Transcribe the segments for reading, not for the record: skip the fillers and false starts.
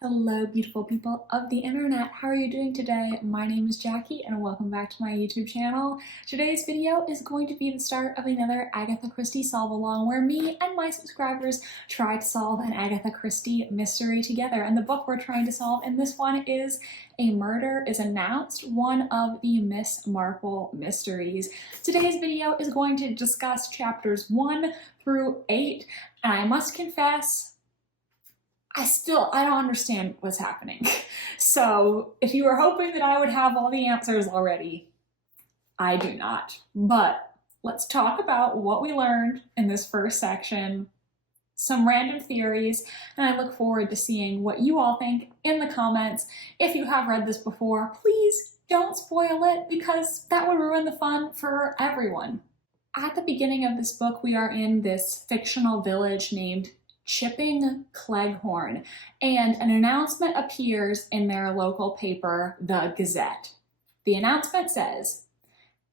Hello, beautiful people of the internet. How are you doing today? My name is Jackie and welcome back to my YouTube channel. Today's video is going to be the start of another Agatha Christie solve along where me and my subscribers try to solve an Agatha Christie mystery together. And the book we're trying to solve in this one is A Murder is Announced, one of the Miss Marple mysteries. Today's video is going to discuss chapters 1 through 8, and I must confess, I don't understand what's happening. So if you were hoping that I would have all the answers already, I do not. But let's talk about what we learned in this first section, some random theories, and I look forward to seeing what you all think in the comments. If you have read this before, please don't spoil it because that would ruin the fun for everyone. At the beginning of this book, we are in this fictional village named Chipping Cleghorn, and an announcement appears in their local paper, the Gazette. The announcement says,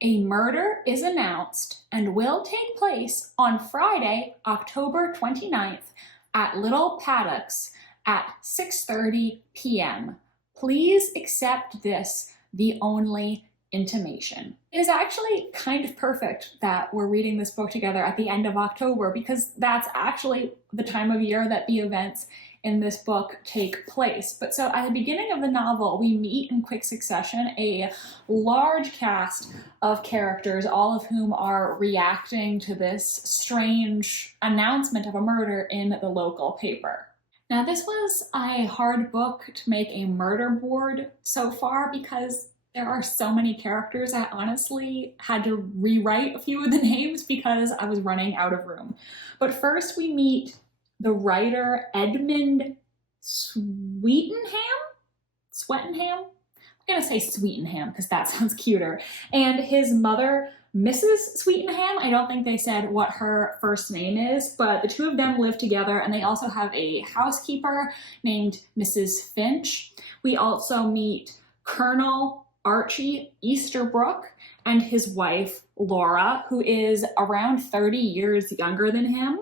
"A murder is announced and will take place on Friday, October 29th at Little Paddocks at 6:30 p.m. Please accept this, the only intimation." It is actually kind of perfect that we're reading this book together at the end of October because that's actually the time of year that the events in this book take place. But so at the beginning of the novel, we meet in quick succession a large cast of characters, all of whom are reacting to this strange announcement of a murder in the local paper. Now, this was a hard book to make a murder board so far because there are so many characters. I honestly had to rewrite a few of the names because I was running out of room. But first we meet the writer Edmund Sweetenham? I'm gonna say Sweetenham because that sounds cuter. And his mother, Mrs. Sweetenham. I don't think they said what her first name is, but the two of them live together and they also have a housekeeper named Mrs. Finch. We also meet Colonel Archie Easterbrook and his wife, Laura, who is around 30 years younger than him.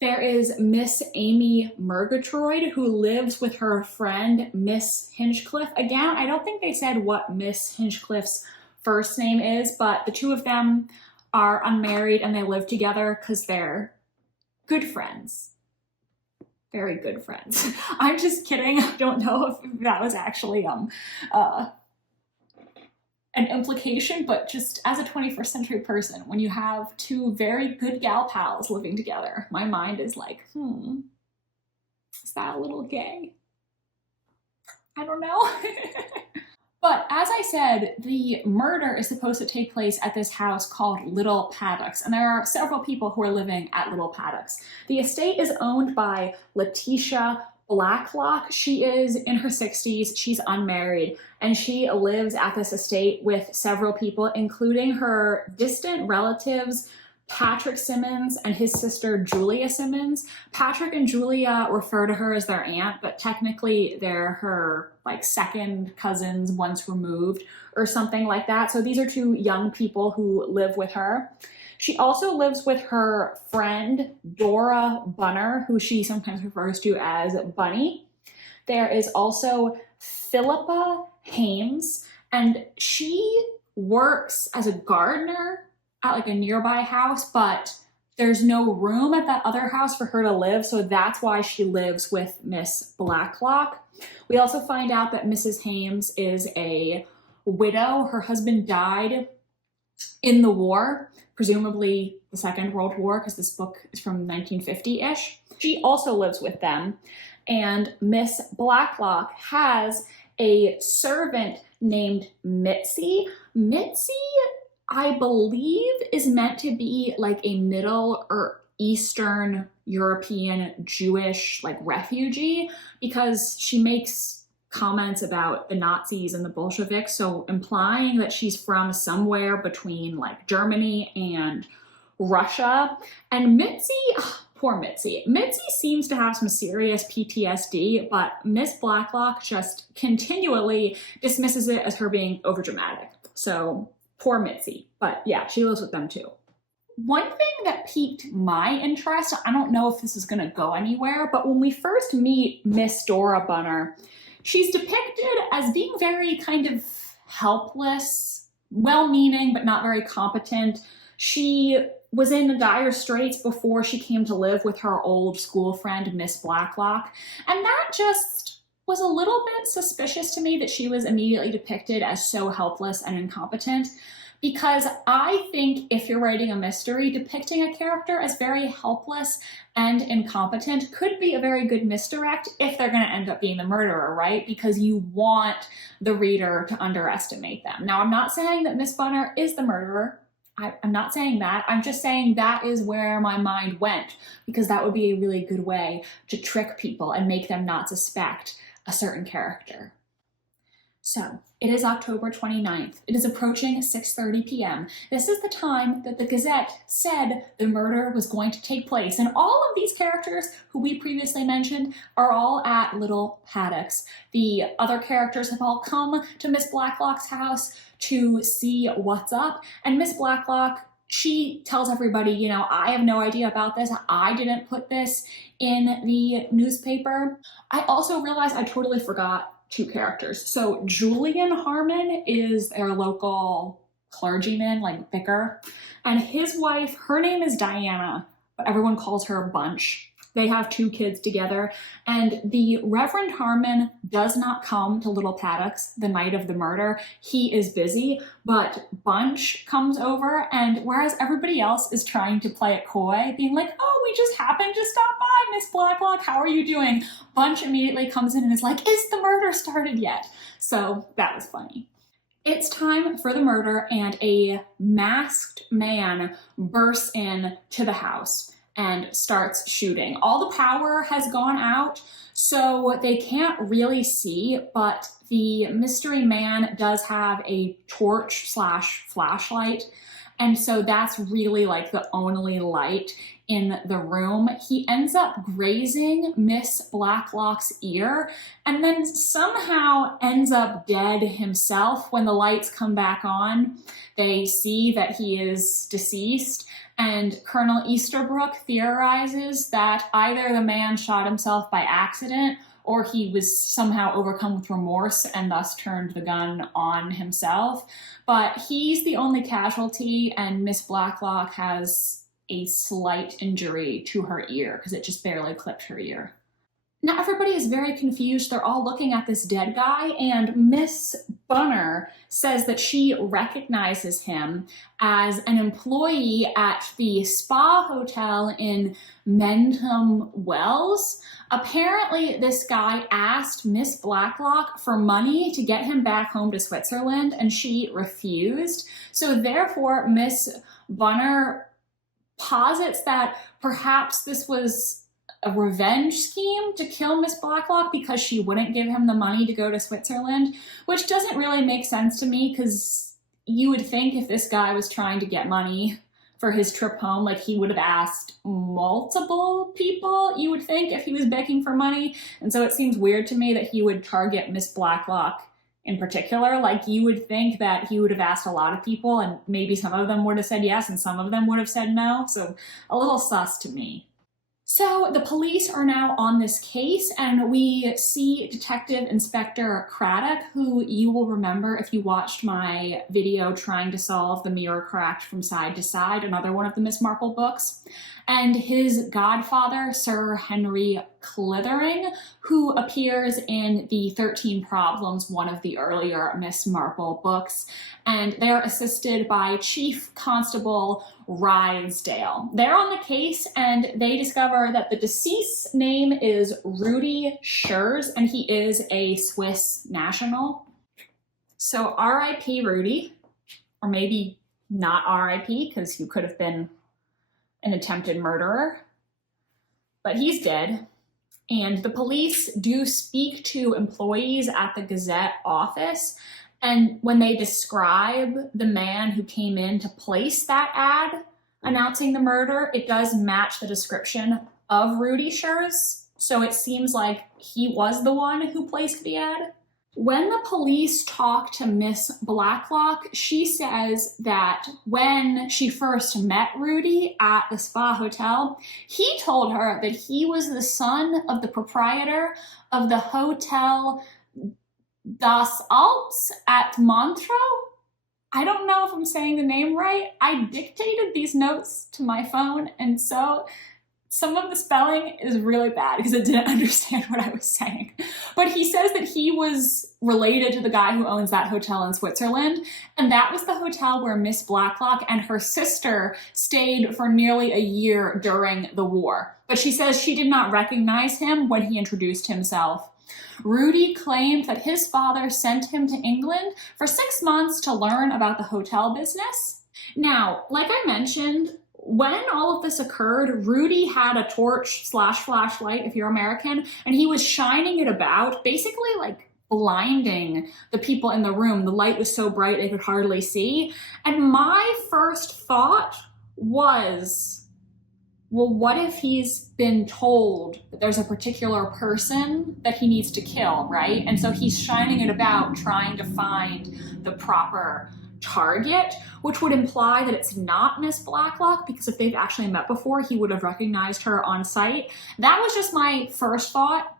There is Miss Amy Murgatroyd, who lives with her friend, Miss Hinchcliffe. Again, I don't think they said what Miss Hinchcliffe's first name is, but the two of them are unmarried and they live together because they're good friends. Very good friends. I'm just kidding. I don't know if that was actually an implication, but just as a 21st century person, when you have two very good gal pals living together, my mind is like, is that a little gay? I don't know. But as I said, the murder is supposed to take place at this house called Little Paddocks, and there are several people who are living at Little Paddocks. The estate is owned by Letitia Blacklock. She is in her 60s, she's unmarried, and she lives at this estate with several people, including her distant relatives, Patrick Simmons and his sister, Julia Simmons. Patrick and Julia refer to her as their aunt, but technically they're her second cousins once removed or something like that. So these are two young people who live with her. She also lives with her friend, Dora Bunner, who she sometimes refers to as Bunny. There is also Philippa Hames, and she works as a gardener at a nearby house, but there's no room at that other house for her to live, so that's why she lives with Miss Blacklock. We also find out that Mrs. Hames is a widow. Her husband died in the war, presumably the Second World War, because this book is from 1950-ish. She also lives with them, and Miss Blacklock has a servant named Mitzi. Mitzi, I believe, is meant to be like a Middle or Eastern European Jewish refugee because she makes comments about the Nazis and the Bolsheviks, so implying that she's from somewhere between Germany and Russia. And Mitzi, poor Mitzi. Mitzi seems to have some serious PTSD, but Miss Blacklock just continually dismisses it as her being overdramatic. So poor Mitzi. But yeah, she lives with them too. One thing that piqued my interest, I don't know if this is gonna go anywhere, but when we first meet Miss Dora Bunner, she's depicted as being very kind of helpless, well-meaning, but not very competent. She was in dire straits before she came to live with her old school friend, Miss Blacklock, and that just was a little bit suspicious to me that she was immediately depicted as so helpless and incompetent. Because I think if you're writing a mystery, depicting a character as very helpless and incompetent could be a very good misdirect if they're going to end up being the murderer, right? Because you want the reader to underestimate them. Now, I'm not saying that Miss Bunner is the murderer. I'm not saying that. I'm just saying that is where my mind went, because that would be a really good way to trick people and make them not suspect a certain character. So, it is October 29th. It is approaching 6:30 p.m. This is the time that the Gazette said the murder was going to take place. And all of these characters who we previously mentioned are all at Little Paddocks. The other characters have all come to Miss Blacklock's house to see what's up. And Miss Blacklock, she tells everybody, you know, I have no idea about this. I didn't put this in the newspaper. I also realized I totally forgot two characters. So Julian Harmon is their local clergyman, like vicar, and his wife, her name is Diana, but everyone calls her Bunch. They have two kids together, and the Reverend Harmon does not come to Little Paddocks the night of the murder. He is busy, but Bunch comes over, and whereas everybody else is trying to play it coy, being like, oh, we just happened to stop by, Miss Blacklock, how are you doing? Bunch immediately comes in and is like, is the murder started yet? So that was funny. It's time for the murder, and a masked man bursts in to the house and starts shooting. All the power has gone out, so they can't really see, but the mystery man does have a torch slash flashlight, and so that's really like the only light in the room. He ends up grazing Miss Blacklock's ear and then somehow ends up dead himself. When the lights come back on, they see that he is deceased, and Colonel Easterbrook theorizes that either the man shot himself by accident or he was somehow overcome with remorse and thus turned the gun on himself. But he's the only casualty, and Miss Blacklock has a slight injury to her ear because it just barely clipped her ear. Now everybody is very confused. They're all looking at this dead guy, and Miss Bunner says that she recognizes him as an employee at the spa hotel in Mendham Wells. Apparently this guy asked Miss Blacklock for money to get him back home to Switzerland, and she refused. So therefore Miss Bunner posits that perhaps this was a revenge scheme to kill Miss Blacklock because she wouldn't give him the money to go to Switzerland, which doesn't really make sense to me, because you would think if this guy was trying to get money for his trip home, like he would have asked multiple people, you would think, if he was begging for money. And so it seems weird to me that he would target Miss Blacklock in particular. Like, you would think that he would have asked a lot of people and maybe some of them would have said yes and some of them would have said no. So a little sus to me. So the police are now on this case, and we see Detective Inspector Craddock, who you will remember if you watched my video trying to solve the mirror cracked from side to side, another one of the Miss Marple books, and his godfather, Sir Henry Clithering, who appears in the 13 Problems, one of the earlier Miss Marple books, and they're assisted by Chief Constable Rydesdale. They're on the case, and they discover that the deceased's name is Rudy Schurz, and he is a Swiss national. So R.I.P. Rudy, or maybe not R.I.P. because you could have been an attempted murderer, but he's dead. And the police do speak to employees at the Gazette office, and when they describe the man who came in to place that ad announcing the murder, it does match the description of Rudy Schurz. So it seems like he was the one who placed the ad. When the police talk to Miss Blacklock, she says that when she first met Rudy at the spa hotel, he told her that he was the son of the proprietor of the Hotel Das Alps at Montreux. I don't know if I'm saying the name right. I dictated these notes to my phone, and so some of the spelling is really bad because I didn't understand what I was saying. But he says that he was related to the guy who owns that hotel in Switzerland, and that was the hotel where Miss Blacklock and her sister stayed for nearly a year during the war. But she says she did not recognize him when he introduced himself. Rudy claimed that his father sent him to England for 6 months to learn about the hotel business. Now, like I mentioned, when all of this occurred, Rudy had a torch / flashlight, if you're American, and he was shining it about, basically like blinding the people in the room. The light was so bright they could hardly see. And my first thought was, well, what if he's been told that there's a particular person that he needs to kill, right? And so he's shining it about, trying to find the proper target, which would imply that it's not Miss Blacklock, because if they've actually met before, he would have recognized her on sight. That was just my first thought,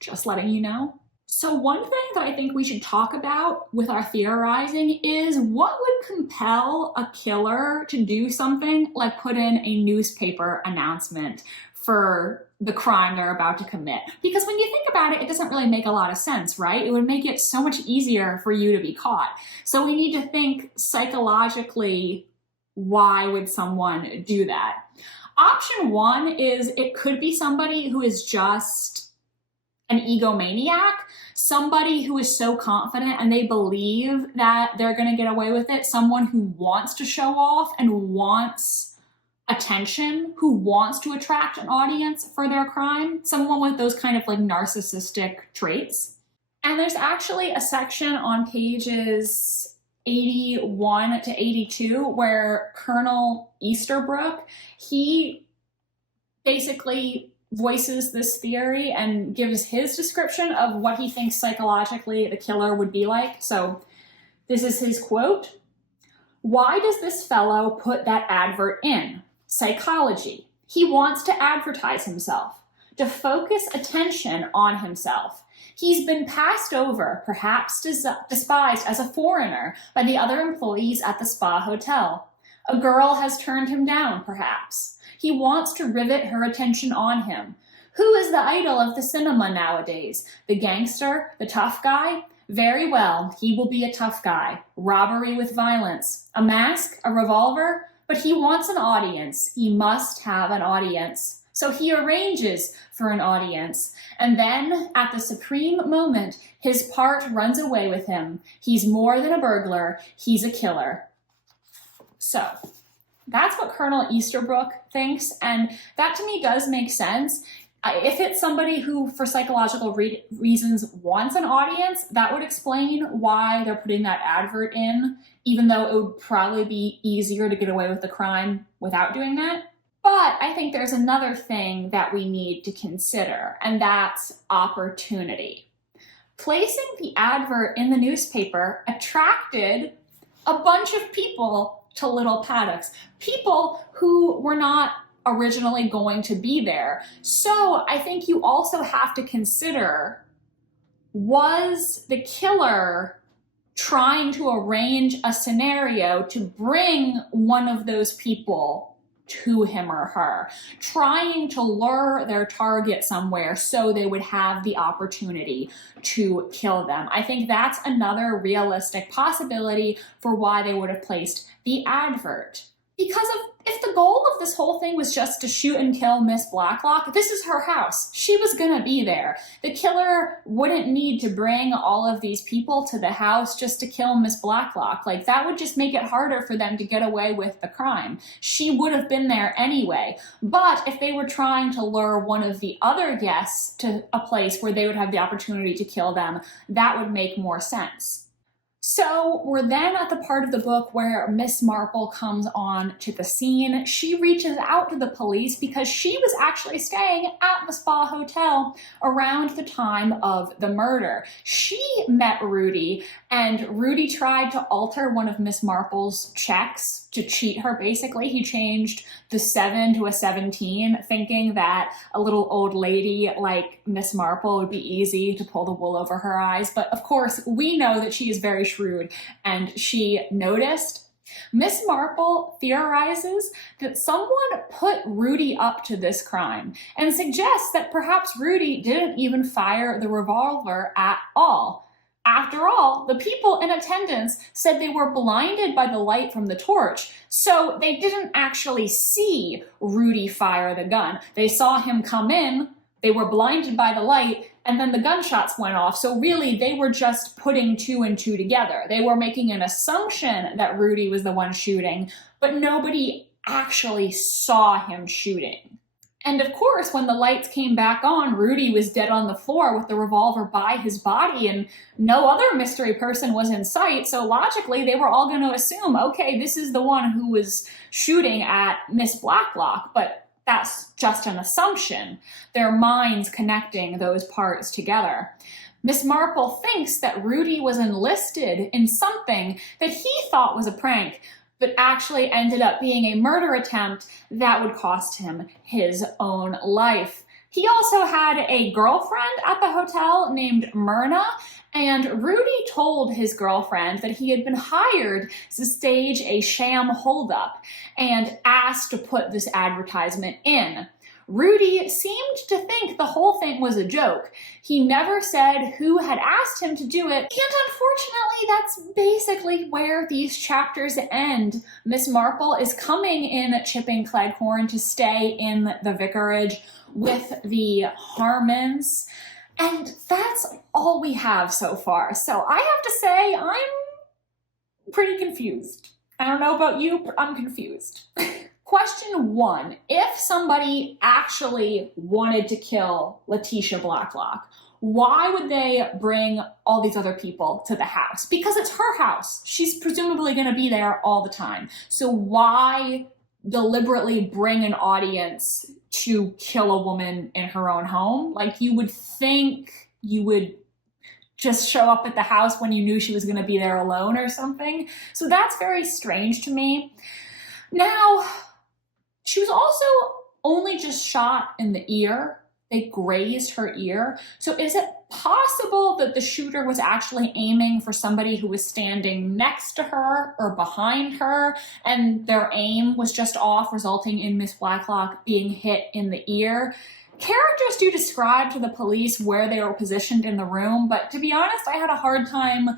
just letting you know. So one thing that I think we should talk about with our theorizing is what would compel a killer to do something like put in a newspaper announcement for the crime they're about to commit. Because when you think about it, it doesn't really make a lot of sense, right? It would make it so much easier for you to be caught. So we need to think psychologically, why would someone do that? Option one is it could be somebody who is just an egomaniac, somebody who is so confident and they believe that they're going to get away with it, someone who wants to show off and wants attention, who wants to attract an audience for their crime, someone with those kind of like narcissistic traits. And there's actually a section on pages 81 to 82 where Colonel Easterbrook, he basically voices this theory and gives his description of what he thinks psychologically the killer would be like. So this is his quote. "Why does this fellow put that advert in? Psychology. He wants to advertise himself, to focus attention on himself. He's been passed over, perhaps despised as a foreigner by the other employees at the spa hotel. A girl has turned him down, perhaps. He wants to rivet her attention on him. Who is the idol of the cinema nowadays? The gangster? The tough guy? Very well, he will be a tough guy. Robbery with violence. A mask? A revolver? But he wants an audience. He must have an audience. So he arranges for an audience. And then, at the supreme moment, his part runs away with him. He's more than a burglar. He's a killer." So that's what Colonel Easterbrook thinks. And that to me does make sense. If it's somebody who, for psychological reasons, wants an audience, that would explain why they're putting that advert in, even though it would probably be easier to get away with the crime without doing that. But I think there's another thing that we need to consider, and that's opportunity. Placing the advert in the newspaper attracted a bunch of people to Little Paddocks, people who were not originally going to be there. So I think you also have to consider, was the killer trying to arrange a scenario to bring one of those people to him or her, trying to lure their target somewhere so they would have the opportunity to kill them? I think that's another realistic possibility for why they would have placed the advert. Because if the goal of this whole thing was just to shoot and kill Miss Blacklock, this is her house. She was gonna be there. The killer wouldn't need to bring all of these people to the house just to kill Miss Blacklock. Like, that would just make it harder for them to get away with the crime. She would have been there anyway. But if they were trying to lure one of the other guests to a place where they would have the opportunity to kill them, that would make more sense. So we're then at the part of the book where Miss Marple comes on to the scene. She reaches out to the police because she was actually staying at the spa hotel around the time of the murder. She met Rudy, and Rudy tried to alter one of Miss Marple's checks to cheat her, basically. He changed the 7 to a 17, thinking that a little old lady like Miss Marple would be easy to pull the wool over her eyes. But of course, we know that she is very shrewd, and she noticed. Miss Marple theorizes that someone put Rudy up to this crime and suggests that perhaps Rudy didn't even fire the revolver at all. After all, the people in attendance said they were blinded by the light from the torch, so they didn't actually see Rudy fire the gun. They saw him come in, they were blinded by the light, and then the gunshots went off. So really, they were just putting 2 and 2 together. They were making an assumption that Rudy was the one shooting, but nobody actually saw him shooting. And of course, when the lights came back on, Rudy was dead on the floor with the revolver by his body, and no other mystery person was in sight. So logically, they were all going to assume, okay, this is the one who was shooting at Miss Blacklock. But that's just an assumption. Their minds connecting those parts together. Miss Marple thinks that Rudy was enlisted in something that he thought was a prank, but actually ended up being a murder attempt that would cost him his own life. He also had a girlfriend at the hotel named Myrna, and Rudy told his girlfriend that he had been hired to stage a sham holdup and asked to put this advertisement in. Rudy seemed to think the whole thing was a joke. He never said who had asked him to do it, and unfortunately, that's basically where these chapters end. Miss Marple is coming in Chipping Cleghorn to stay in the vicarage with the Harmons, and that's all we have so far. So I have to say, I'm pretty confused. I don't know about you, but I'm confused. Question 1, if somebody actually wanted to kill Letitia Blacklock, why would they bring all these other people to the house? Because it's her house. She's presumably going to be there all the time. So why deliberately bring an audience to kill a woman in her own home? Like, you would think you would just show up at the house when you knew she was going to be there alone or something. So that's very strange to me. Now, she was also only just shot in the ear. They grazed her ear. So is it possible that the shooter was actually aiming for somebody who was standing next to her or behind her, and their aim was just off, resulting in Miss Blacklock being hit in the ear? Characters do describe to the police where they were positioned in the room, but to be honest, I had a hard time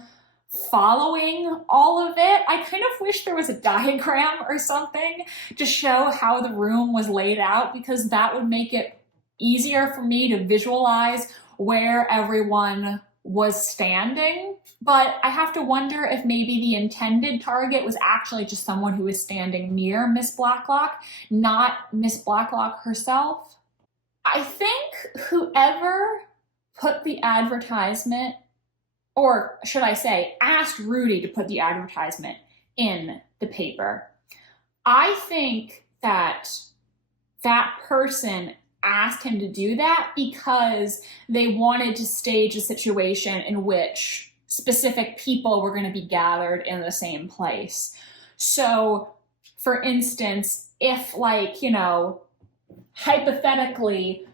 following all of it. I kind of wish there was a diagram or something to show how the room was laid out, because that would make it easier for me to visualize where everyone was standing. But I have to wonder if maybe the intended target was actually just someone who was standing near Miss Blacklock, not Miss Blacklock herself. I think whoever put the advertisement, or should I say, asked Rudy to put the advertisement in the paper, I think that that person asked him to do that because they wanted to stage a situation in which specific people were going to be gathered in the same place. So, for instance, if, like, you know, hypothetically,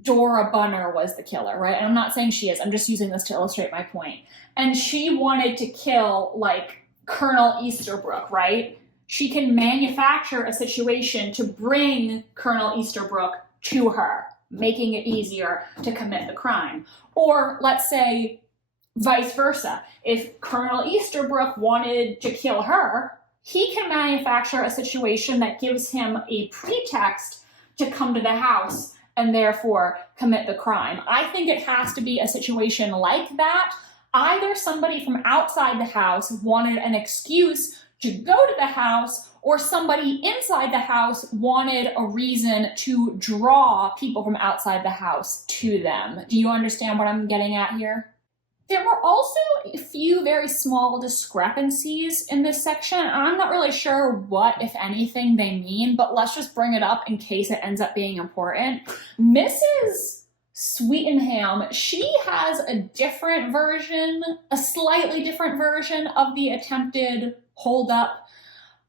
Dora Bunner was the killer, right? And I'm not saying she is, I'm just using this to illustrate my point. And she wanted to kill, like, Colonel Easterbrook, right? She can manufacture a situation to bring Colonel Easterbrook to her, making it easier to commit the crime. Or let's say vice versa. If Colonel Easterbrook wanted to kill her, he can manufacture a situation that gives him a pretext to come to the house and therefore commit the crime. I think it has to be a situation like that. Either somebody from outside the house wanted an excuse to go to the house, or somebody inside the house wanted a reason to draw people from outside the house to them. Do you understand what I'm getting at here? There were also a few very small discrepancies in this section, and I'm not really sure what, if anything, they mean, but let's just bring it up in case it ends up being important. Mrs. Sweetenham, she has a different version, a slightly different version of the attempted holdup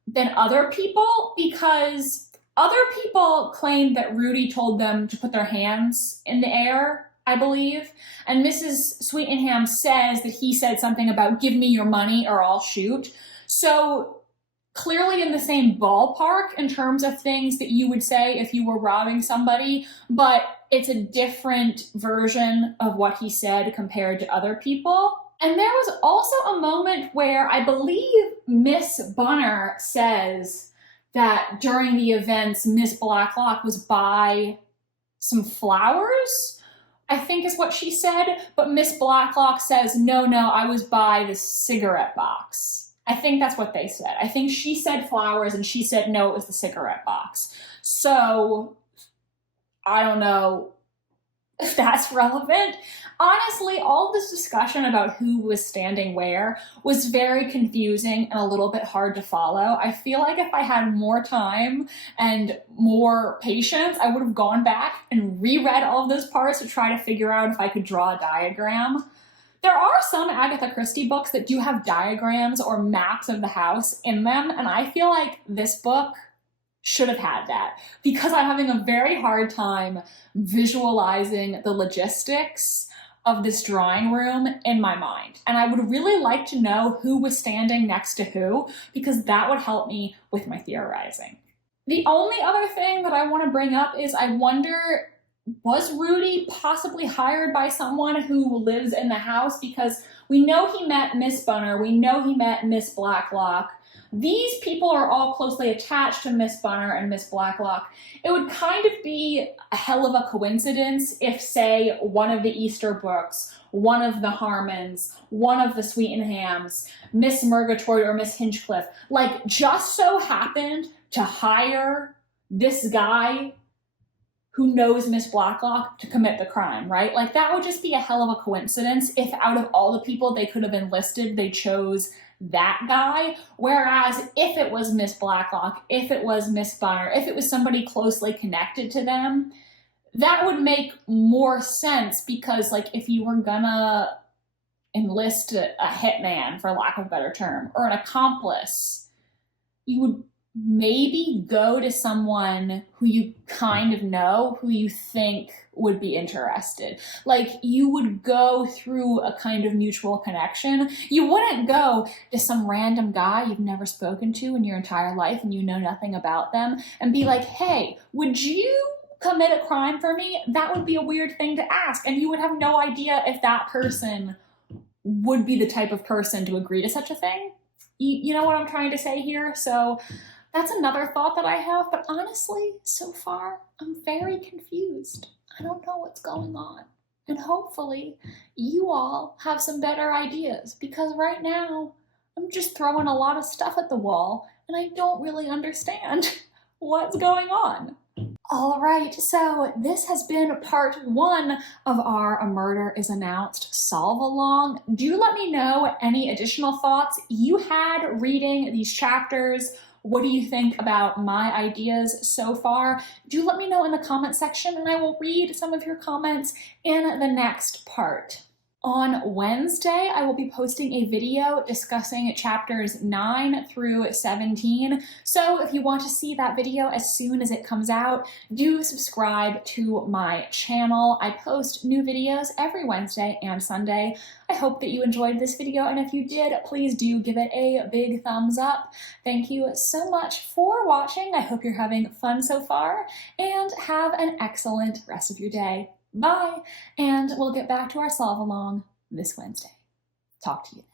than other people, because other people claim that Rudy told them to put their hands in the air, I believe. And Mrs. Sweetenham says that he said something about give me your money or I'll shoot. So clearly in the same ballpark in terms of things that you would say if you were robbing somebody, but it's a different version of what he said compared to other people. And there was also a moment where I believe Miss Bunner says that during the events, Miss Blacklock was by some flowers, I think is what she said, but Miss Blacklock says, no, I was by the cigarette box. I think that's what they said. I think she said flowers and she said, no, it was the cigarette box. So I don't know if that's relevant. Honestly, all this discussion about who was standing where was very confusing and a little bit hard to follow. I feel like if I had more time and more patience, I would have gone back and reread all of those parts to try to figure out if I could draw a diagram. There are some Agatha Christie books that do have diagrams or maps of the house in them, and I feel like this book should have had that because I'm having a very hard time visualizing the logistics of this drawing room in my mind. And I would really like to know who was standing next to who because that would help me with my theorizing. The only other thing that I want to bring up is I wonder, was Rudy possibly hired by someone who lives in the house? Because we know he met Miss Bunner, we know he met Miss Blacklock. These people are all closely attached to Miss Bunner and Miss Blacklock. It would kind of be a hell of a coincidence if, say, one of the Easterbrookes, one of the Harmons, one of the Sweetenhams, Miss Murgatroyd or Miss Hinchcliffe, like just so happened to hire this guy who knows Miss Blacklock to commit the crime, right? Like that would just be a hell of a coincidence if out of all the people they could have enlisted, they chose that guy. Whereas if it was Miss Blacklock, if it was Miss Bunner, if it was somebody closely connected to them, that would make more sense because like if you were gonna enlist a hitman, for lack of a better term, or an accomplice, you would maybe go to someone who you kind of know, who you think would be interested. Like you would go through a kind of mutual connection. You wouldn't go to some random guy you've never spoken to in your entire life and you know nothing about them and be like, hey, would you commit a crime for me? That would be a weird thing to ask. And you would have no idea if that person would be the type of person to agree to such a thing. You know what I'm trying to say here? So that's another thought that I have, but honestly, so far, I'm very confused. I don't know what's going on. And hopefully, you all have some better ideas, because right now, I'm just throwing a lot of stuff at the wall, and I don't really understand what's going on. All right, so this has been part 1 of our A Murder is Announced solve along. Do let me know any additional thoughts you had reading these chapters. What do you think about my ideas so far? Do let me know in the comment section and I will read some of your comments in the next part. On Wednesday, I will be posting a video discussing chapters 9 through 17. So if you want to see that video as soon as it comes out, do subscribe to my channel. I post new videos every Wednesday and Sunday. I hope that you enjoyed this video, and if you did, please do give it a big thumbs up. Thank you so much for watching. I hope you're having fun so far, and have an excellent rest of your day. Bye, and we'll get back to our solve along this Wednesday. Talk to you then.